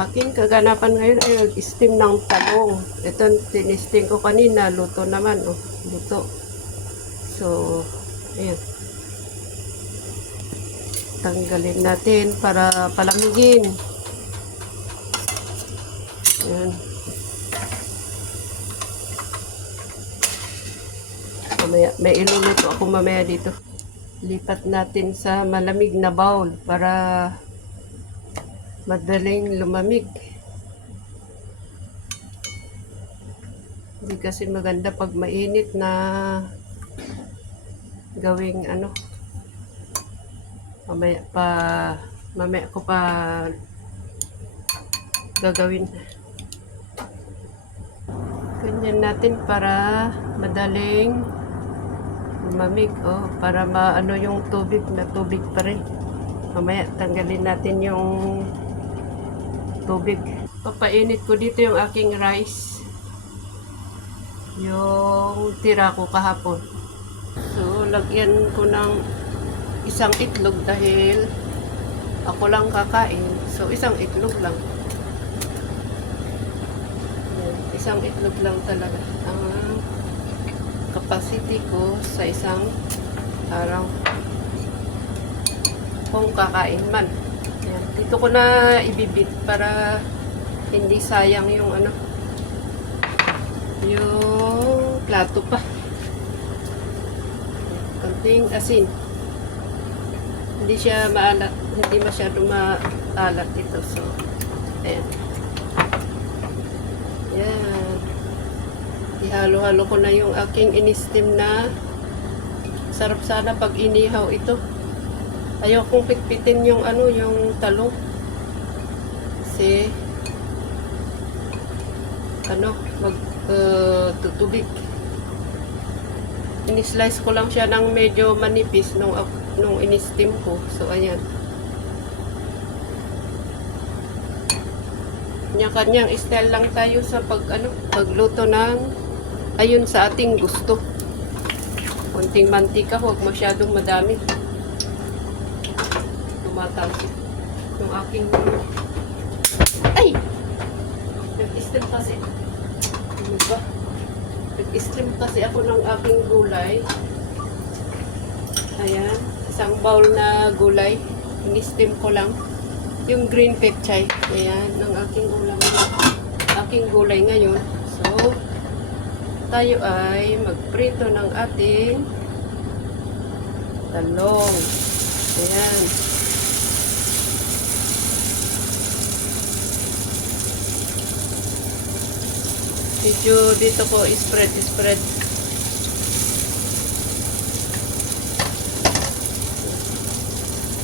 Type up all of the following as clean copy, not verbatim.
Aking kaganapan ngayon ay mag-steam ng talong. Ito, tinisting ko kanina. Luto naman, oh. Luto. So, ayan. Tanggalin natin para palamigin. Ayan. Mamaya, may iluluto ako mamaya dito. Lipat natin sa malamig na bowl para madaling lumamig. Hindi kasi maganda pag mainit na gawing ano. Mamaya ko pa gagawin. Ganyan natin para madaling lumamig, oh, para maano yung tubig na tubig pa rin. Mamaya tanggalin natin yung tubig. Papainit ko dito yung aking rice. Yung tira ko kahapon. So, lagyan ko ng isang itlog dahil ako lang kakain. So, isang itlog lang. Yan, isang itlog lang talaga. Ang capacity ko sa isang araw. Kung kakain man. Yan. Dito ko na ibibit para hindi sayang yung ano, yung plato pa. Konting asin. Hindi siya maalat, hindi masyado maalat ito. So, ayan. Yan. Ihalo-halo ko na yung aking in-steam na. Sarap sana pag inihaw ito. Ayaw kong pitpitin yung ano, yung talong. Kasi ano, tutubig. Ini-slice ko lang siya ng medyo manipis nung in-steam ko. So, ayan. Kanya-kanyang style lang tayo sa pagluto ng ayon sa ating gusto. Konting mantika, huwag masyadong madami. Tumatalsik yung aking ay! Nag-steam kasi. Ano ba? Nag-steam kasi ako ng aking gulay. Ayan. Isang bowl na gulay. In-steam ko lang. Yung green pechay. Ayan. Ang aking gulay ngayon. So, tayo ay magprito ng ating talong. Ayan. Medyo dito ko spread.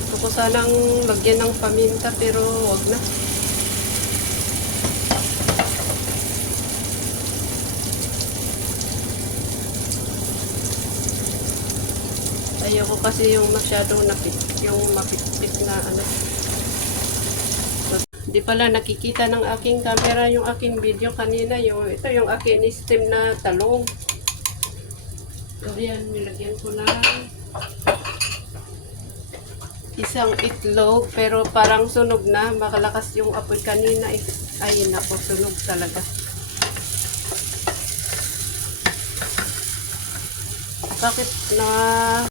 Gusto ko sanang lagyan ng paminta pero wag na. Ayoko kasi yung masyadong mapitpit na ano. Hindi pala nakikita ng aking camera yung aking video kanina. Ito yung aking in-steam na talong. Ayan, nilagyan ko na isang itlog. Pero parang sunog na. Makalakas yung apoy kanina. Ay, naku, sunog talaga. Bakit na